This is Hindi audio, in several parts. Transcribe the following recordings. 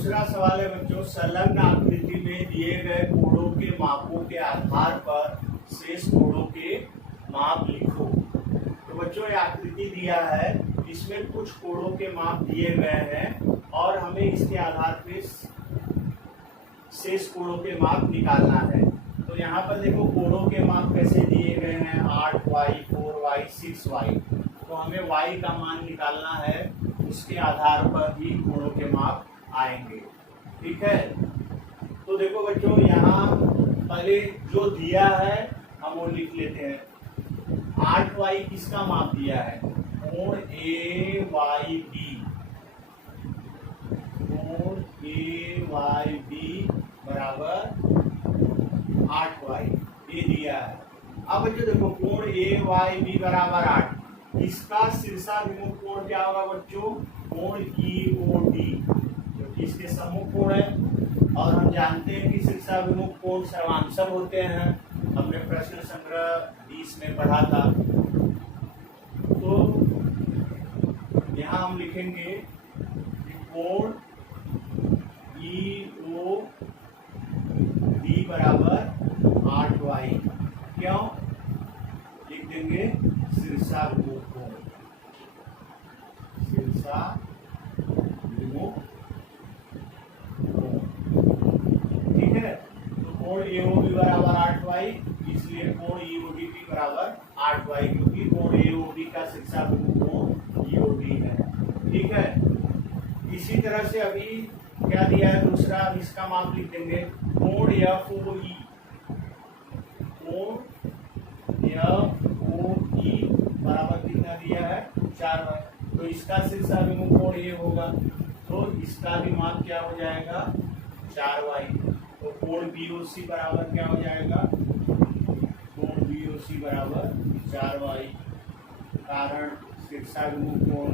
दूसरा सवाल है बच्चों, संलग्न आकृति में दिए गए कोणों के मापों के आधार पर शेष कोणों के माप लिखो। तो बच्चों ये आकृति दिया है, इसमें कुछ कोणों के माप दिए गए हैं और हमें इसके आधार पर शेष कोणों के माप निकालना है। तो यहाँ पर देखो कोणों के माप कैसे दिए गए हैं, 8y, 4y, 6y। तो हमें y का मान निकालना है, उसके आधार पर ही कोणों के माप आएंगे। ठीक है, तो देखो बच्चों यहाँ पहले जो दिया है हम वो लिख लेते हैं। 8y किसका माप दिया है, कोण AYB, कोण AYB बराबर 8y ये दिया है। अब बच्चों देखो कोण AYB बराबर 8, इसका शीर्षाभिमुख कोण क्या होगा बच्चों, कोण EOD, जो इसके सम्मुख कोण है। और हम जानते हैं कि शीर्षाभिमुख कोण सर्वांशर होते हैं, हमने प्रश्न संग्रह 20 में पढ़ा था। तो यहाँ हम लिखेंगे कि कोण EOD बराबर 8y, क्यों लिख देंगे, शीर्षाभिमुख कोण, शीर्षाभिमुख कोण। ठीक है, तो कोण AOB बराबर 8y, इसलिए कोण EOD भी बराबर 8y, क्योंकि कोण AOB का शीर्षाभिमुख कोण EOD है। ठीक है, इसी तरह से अभी क्या दिया है दूसरा, अब इसका माप लिख देंगे, कोण FOE, कोण FOE बराबर कितना दिया है, 4y। तो इसका शीर्षाभिमुख कोण ये होगा, तो इसका भी माप क्या हो जाएगा, 4y। तो कोण BOC बराबर क्या हो जाएगा, कोण BOC बराबर 4y, कारण शीर्षाभिमुख कोण।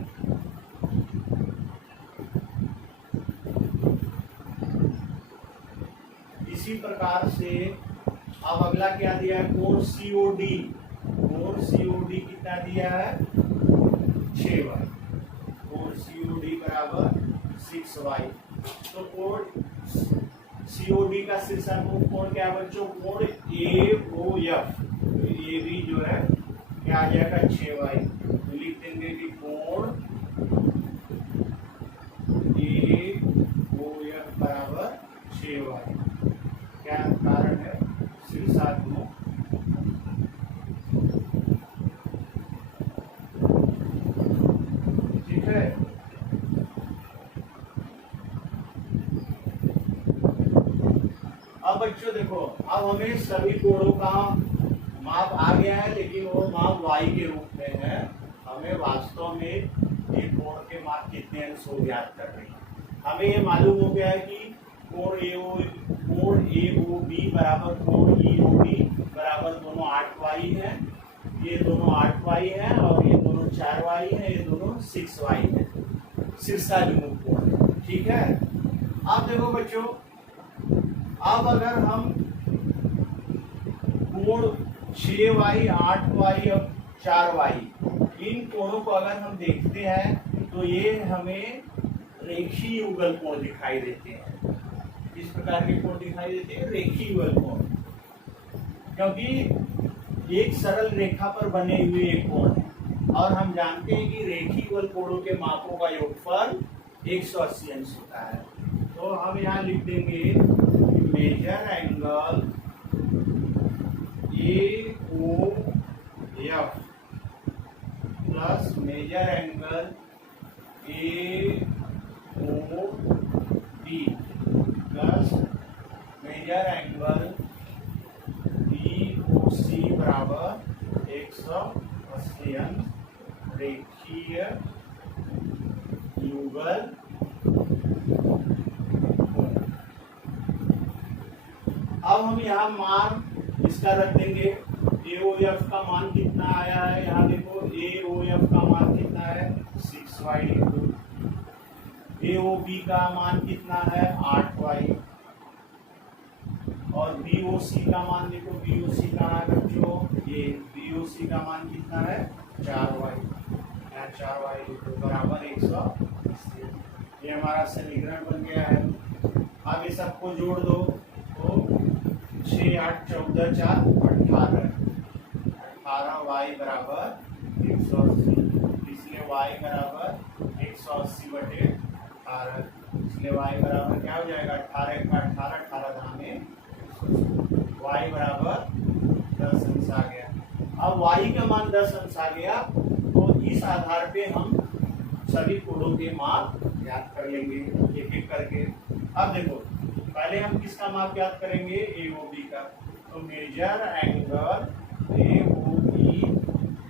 इसी प्रकार से अब अगला क्या दिया है, कोण COD, कोण COD कितना दिया है, 6y, कोण COD बराबर 6y। तो कोण COD का शीर्षाभिमुख कोण क्या है बच्चों, कोण AOF, तो ये भी जो है क्या आ जाएगा, 6y। तो लिख देंगे कि कोण AOF बराबर 6y, क्या कारण है, शीर्षाभिमुख। ठीक है, अब बच्चों देखो, अब हमें सभी कोणों का माप आ गया है, लेकिन वो माप y के रूप में है। हमें वास्तव में ये कोण के माप कितने हैं सो ज्ञात कर रही है। हमें ये मालूम हो गया है कि कोण AOB बराबर कोण EOD बराबर दोनों 8y है, ये दोनों 8y है और ये दोनों 4y है, ये दोनों 6y है, शीर्षाभिमुख कोण। ठीक है, अब देखो बच्चों, अब अगर हम कोण 6y, 8y और 4y इन कोणों को अगर हम देखते हैं तो ये हमें रेखीय युगल कोण दिखाई देते हैं। इस प्रकार के कोण दिखाई देते हैं, रेखीय युगल कोण, क्योंकि एक सरल रेखा पर बने हुए एक कोण है और हम जानते हैं कि रेखीय युगल कोणों के मापों का योगफल 180 अंश होता है। तो हम यहाँ लिख देंगे major angle AOF plus major angle AOB plus major angle BOC बराबर 180 अंश, रेखीय युगल कोण। अब हम यहाँ मान इसका रख देंगे, AOF का मान कितना आया है, यहाँ देखो AOF का मान कितना है, 6y, AOB का मान कितना है, 8y, और BOC का मान देखो, BOC का है बच्चों, ये BOC का मान कितना है, 4y, 4y बराबर 180। ये हमारा समीकरण बन गया है। अब ये सबको जोड़ दो तो 6 8 14 4 18 18y बराबर 180, इसलिए y बराबर 180 बटे 18, इसलिए y बराबर क्या हो जाएगा 18 का 18 18 में y बराबर 10 अंश आ गया। अब y का मान 10 अंश आ गया तो इस आधार पे हम सभी कोणों के माप ज्ञात कर लेंगे एक एक करके। अब देखो पहले हम किसका माप ज्ञात करेंगे, AOB का। तो मेजर एंगल AOB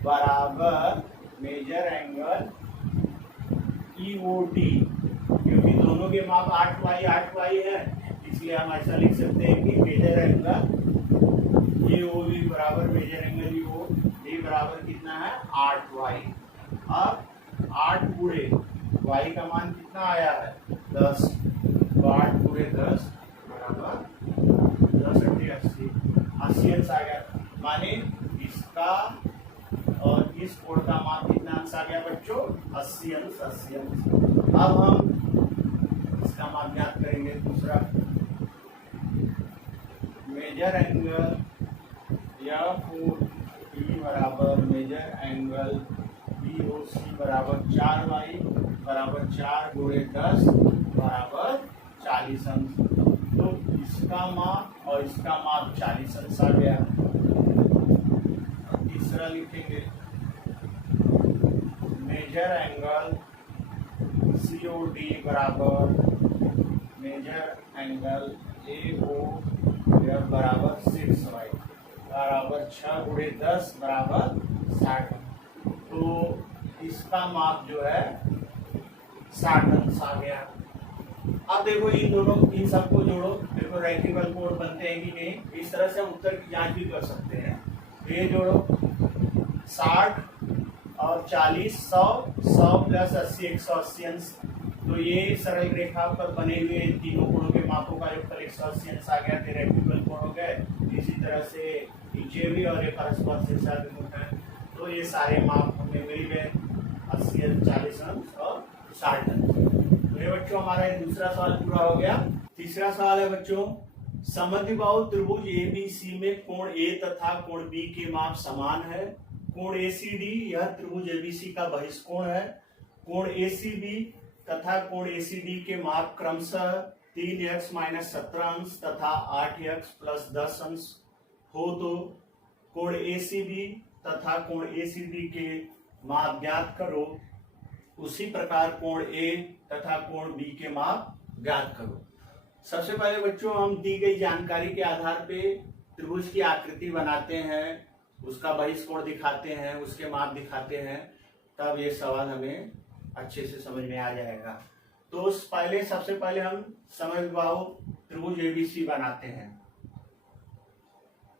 बराबर मेजर एंगल EOD, क्योंकि दोनों के माप 8y है, इसलिए हम ऐसा लिख सकते हैं कि मेजर एंगल AOB बराबर मेजर एंगल EOD बराबर कितना है 8y। अब 8 पूरे y का मान कितना आया है 10, तो 8 पूरे 10 बराबर 10 80 80 अंश आ गया। माने इसका और इस कोण का मान कितना अंश आ गया बच्चों 80 अंश 80 अंश। अब हम इसका मान ज्ञात करेंगे। दूसरा मेजर एंगल FOB बराबर मेजर एंगल BOC बराबर 4y बराबर 4 गुणे 10 बराबर 40 अंश। तो इसका माप और इसका माप 40 अंश आ गया। तीसरा लिखेंगे मेजर एंगल COD बराबर मेजर एंगल AOF बराबर 6y बराबर 6 गुणे 10 बराबर 60। तो इसका माप जो है 60 अंश आ गया। अब देखो इन सबको जोड़ो, देखो रेक्टिफाइड कोण बनते हैं कि नहीं। इस तरह से हम उत्तर की जांच भी कर सकते हैं। तो ये जोड़ो 60 और 40 100 प्लस 80 180 अंश। तो ये सरल रेखा पर बने हुए तीनों कोणों के मापों का योगफल 180 अंश आ गया। तो रेक्टिफाइड कोण हो गए। इसी तरह से नीचे भी और एक परस्पर शीर्षाभिमुख है। तो ये सारे माप हमें मिल गए 80 अंश 40 अंश और 60 अंश। तो ये बच्चों हमारा ये दूसरा सवाल पूरा हो गया। तीसरा सवाल है बच्चों, समद्विबाहु त्रिभुज ABC में कोण A तथा कोण B के माप समान है। कोण ACD यह त्रिभुज ABC का बहिष्कोण है। कोण ACB तथा कोण ACD के माप क्रमशः 3x - 17 अंश तथा 8x + 10 अंश हो तो कोण ACB तथा कोण ACD के माप ज्ञात करो। उसी प्रकार कोण A तथा कोण B के माप ज्ञात करो। सबसे पहले बच्चों हम दी गई जानकारी के आधार पे त्रिभुज की आकृति बनाते हैं, उसका बहिष्कोण दिखाते हैं, उसके माप दिखाते हैं, तब ये सवाल हमें अच्छे से समझ में आ जाएगा। तो सबसे पहले हम समद्विबाहु त्रिभुज ABC बनाते हैं।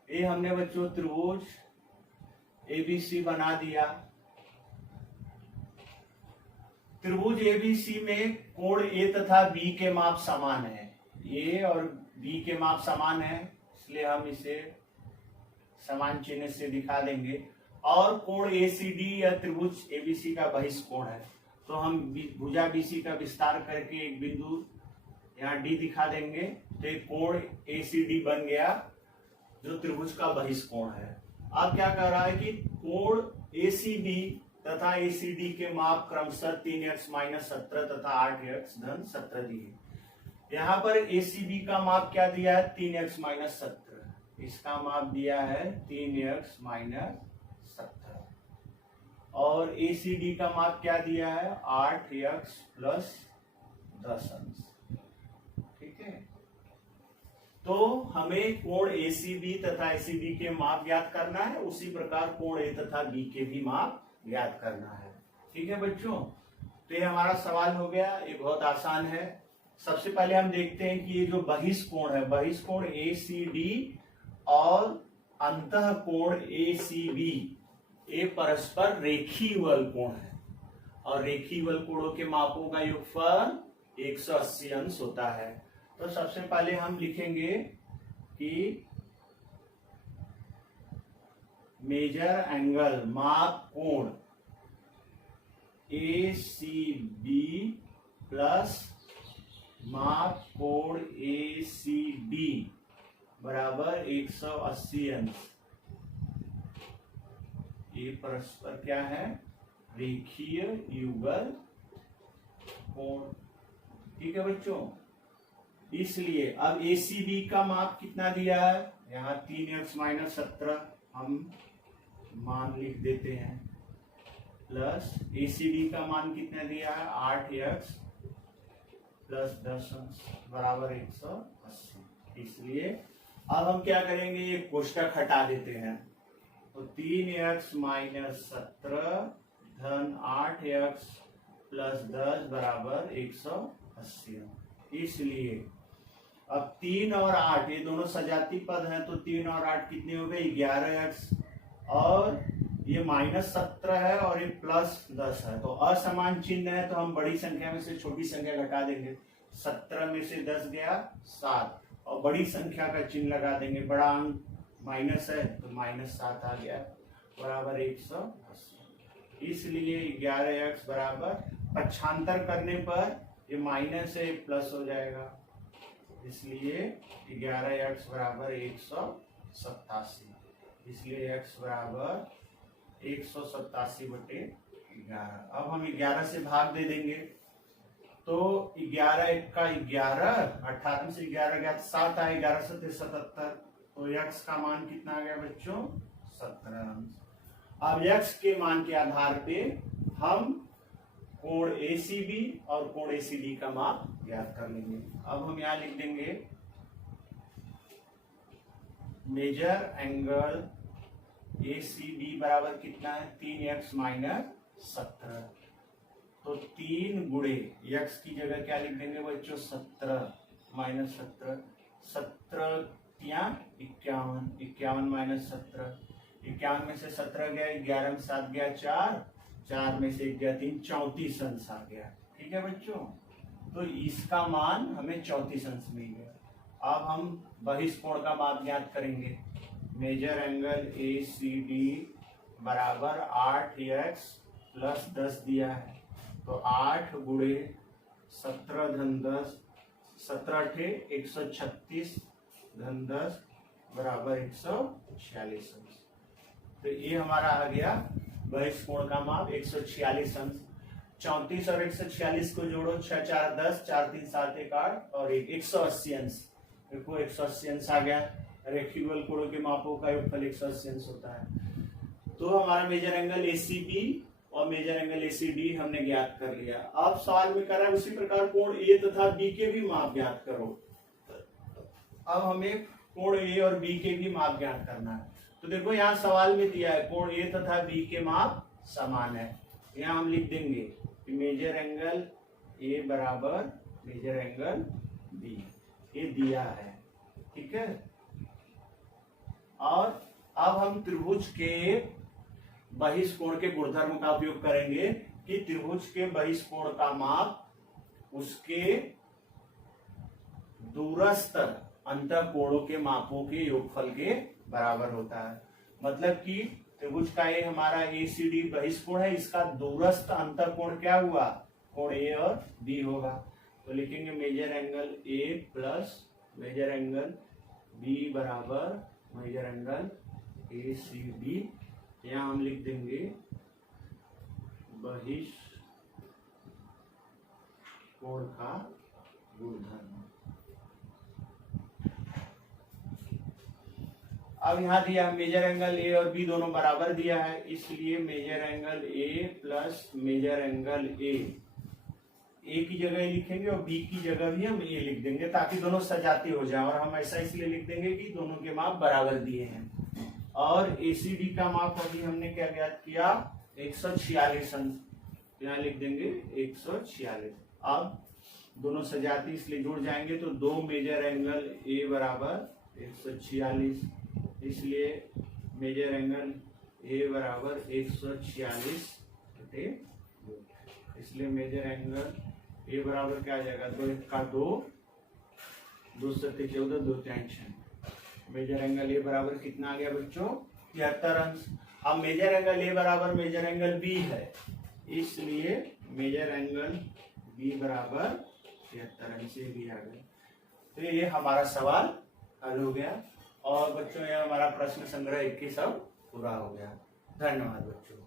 ये हमने बच्चों त्रिभुज ABC बना दिया। त्रिभुज ABC में कोण A तथा B के माप समान है। A और B के माप समान है, इसलिए हम इसे समान चिन्ह से दिखा देंगे। और कोण ACD या त्रिभुज ABC का बहिष्कोण है, तो हम भुजा BC का विस्तार करके एक बिंदु यहाँ D दिखा देंगे। तो एक कोण ACD बन गया जो त्रिभुज का बहिष्कोण है। अब क्या कह रहा है कि कोण ACB तथा ACD के माप क्रमशः 3x - 17 तथा 8x + 17 दिए। यहाँ पर ACB का माप क्या दिया है 3x - 17, इसका माप दिया है 3x - 17 और ACD का माप क्या दिया है 8x + 10 अंश। ठीक है, तो हमें कोण ACB तथा ACD के माप ज्ञात करना है, उसी प्रकार कोण A तथा B के भी माप ज्ञात करना है। ठीक है बच्चों, तो ये हमारा सवाल हो गया। ये बहुत आसान है। सबसे पहले हम देखते हैं कि ये जो बहिष्कोण है, बहिष्कोण ACD और अंतः कोण ACB ये परस्पर रेखीय बल कोण है और रेखीय बल कोणों के मापों का योगफल 180 अंश होता है। तो सबसे पहले हम लिखेंगे कि मेजर एंगल माप कोण ACB प्लस माप कोण ACD बराबर 180 अंश। ये परस्पर क्या है, रेखीय युगल कोण। ठीक है बच्चों, इसलिए अब ACB का माप कितना दिया है, यहाँ 3x माइनस 17 हम मान लिख देते हैं, प्लस ACD का मान कितना दिया है 8x प्लस 10 अंश बराबर 180। इसलिए अब हम क्या करेंगे, ये कोष्टक हटा देते हैं, तो 3x माइनस 17 धन 8x प्लस 10 बराबर 180। इसलिए अब 3 और 8 ये दोनों सजाती पद हैं, तो 3 और 8 कितने हो गए 11x, और ये माइनस 17 है और ये प्लस 10 है, तो असमान चिन्ह है, तो हम बड़ी संख्या में से छोटी संख्या घटा देंगे। 17 में से 10 गया 7, और बड़ी संख्या का चिन्ह लगा देंगे, बड़ा अंक माइनस है तो माइनस 7 आ गया बराबर 180। इसलिए 11x बराबर पक्षांतर करने पर ये माइनस है प्लस हो जाएगा, इसलिए 11x बराबर 187। इसलिए x बराबर 187 बटे 11। अब हम 11 से भाग दे देंगे, तो 11 1 का 11, 18 से 11 गया 7 आए, 11 7 77, तो x का मान कितना आ गया बच्चों 17 अंश। अब x के मान के आधार पे हम कोण ACB और कोण ACD का माप ज्ञात कर लेंगे। अब हम यहाँ लिख देंगे मेजर एंगल ACB बराबर कितना है 3x माइनस 17, तो 3 गुणे x की जगह क्या लिख देंगे बच्चों 17 माइनस 17, 17 या 51, 51 माइनस 17, 51 में से 17 गया, 11 में 7 गया 4, 4 में से 1 गया 3, 34 अंश आ गया। ठीक है बच्चों, तो इसका मान हमें 34 अंश मिल गया। अब हम बहिष्कोण का माप ज्ञात करेंगे। मेजर एंगल ACD बराबर 8x प्लस 10 दिया है, तो 8 गुणे 17 धन 10, 17 ठे 136 धन 10 बराबर 146 अंश। तो ये हमारा आ गया बहिष्कोण का माप 146 अंश। 34 और 146 को जोड़ो, 6 4 10, 4 3 7 1 8 और 180 अंश। देखो 180 अंश आ गया। रेक्टेंगुलर कोणों के मापों का योगफल 180 अंश होता है। तो हमारा मेजर एंगल ACB और मेजर एंगल ACD हमने ज्ञात कर लिया। अब सवाल में कह रहा है उसी प्रकार कोण A तथा B के भी माप ज्ञात करो। अब हमें कोण A और B के भी माप ज्ञात करना है। तो देखो यहाँ सवाल में दिया है कोण A तथा B के माप समान है। यहाँ हम लिख देंगे कि मेजर एंगल A बराबर मेजर एंगल B, ये दिया है। ठीक है, और अब हम त्रिभुज के बहिष्कोण के गुणधर्म का उपयोग करेंगे कि त्रिभुज के बहिष्कोण का माप उसके दूरस्थ अंतःकोणों के मापों के योगफल के बराबर होता है। मतलब कि त्रिभुज का ये हमारा ACD बहिष्कोण है, इसका दूरस्थ अंतःकोण क्या हुआ, कोण A और B होगा। तो लिखेंगे major angle A plus major angle B बराबर मेजर एंगल ACD। यहाँ हम लिख देंगे बहिष्कोण का गुणधर्म। अब यहाँ दिया मेजर एंगल A और B दोनों बराबर दिया है, इसलिए major angle A plus major angle A की जगह लिखेंगे और B की जगह भी हम A लिख देंगे ताकि दोनों सजाती हो जाए। और हम ऐसा इसलिए लिख देंगे कि दोनों के माप बराबर दिए हैं। और ACD का माप अभी हमने क्या ज्ञात किया 146 अंश। यहाँ लिख देंगे 146। अब दोनों सजाती इसलिए जुड़ जाएंगे, तो दो मेजर एंगल A बराबर 146, इसलिए मेजर एंगल A बराबर 146 बटे 2। इसलिए मेजर एंगल A बराबर क्या आ जाएगा 2 का 2, 2 7 14, 2 3 6। मेजर एंगल A बराबर कितना आ गया बच्चों 73 अंश। अब मेजर एंगल A बराबर मेजर एंगल B है, इसलिए मेजर एंगल b बराबर 73 अंश भी आ गए। तो ये हमारा सवाल हल हो गया और बच्चों ये हमारा प्रश्न संग्रह 21 सब पूरा हो गया। धन्यवाद बच्चों।